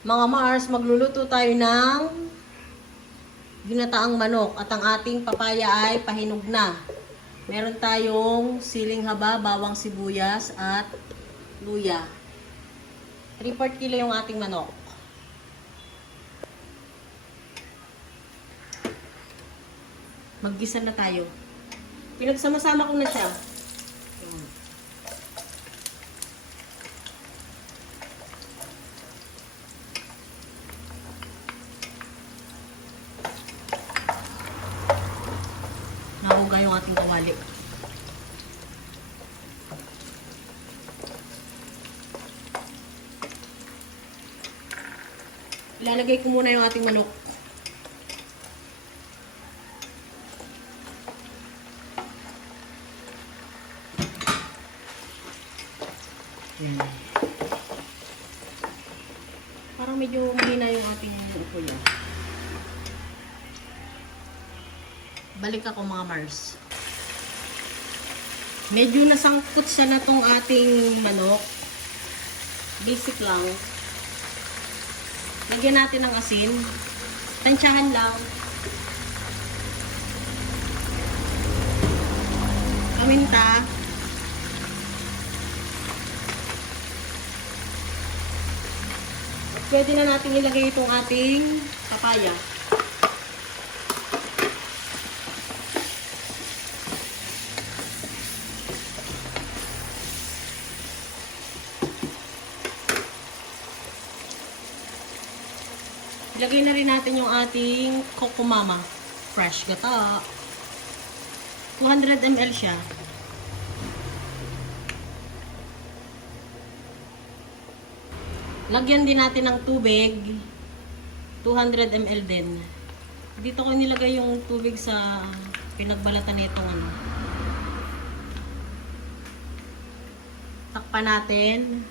Mga Mars, magluluto tayo ng ginataang manok at ang ating papaya ay pahinog na. Meron tayong siling haba, bawang sibuyas at luya. 3/4 kilo yung ating manok. Maggisa na tayo. Pinagsama-sama ko na siya. Nahuga yung ating kawali. Ilalagay ko muna yung ating manok. Parang medyo mahina yung ating upo niya. Balik ako mga Mars. Medyo nasangkot siya na tong ating manok. Basic lang. Lagyan natin ng asin. Tansyahan lang. Paminta. At pwede na natin ilagay itong ating papaya. Ilagay na rin natin yung ating Kokomama. Fresh gata. 200 ml siya. Lagyan din natin ng tubig. 200 ml din. Dito ko nilagay yung tubig sa pinagbalatan nitong ano. Takpan natin.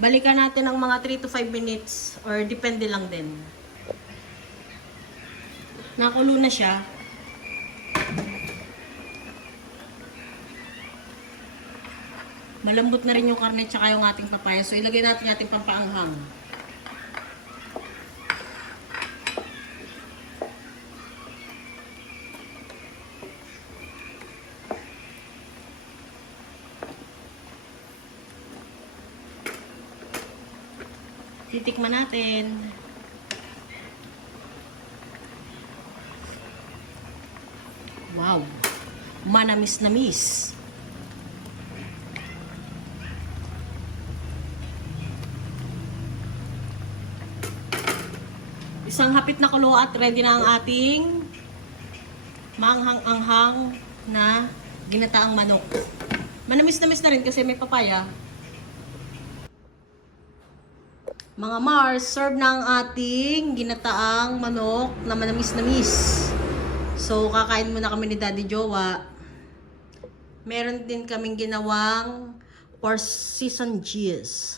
Balikan natin ng mga 3 to 5 minutes or depende lang din. Nakulo na siya. Malambot na rin yung karne tsaka yung ating papaya. So ilagay natin yung ating pampaanghang. Titikman natin. Wow! Manamis-namis. Isang hapit na kulo at ready na ang ating maanghang-anghang na ginataang manok. Manamis-namis na rin kasi may papaya. Mga Mars, serve na ang ating ginataang manok na manamis-namis. So, kakain muna kami ni Daddy Jowa. Meron din kaming ginawang for season cheese.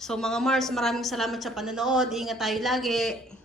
So, mga Mars, maraming salamat sa panonood. Ingat tayo lagi.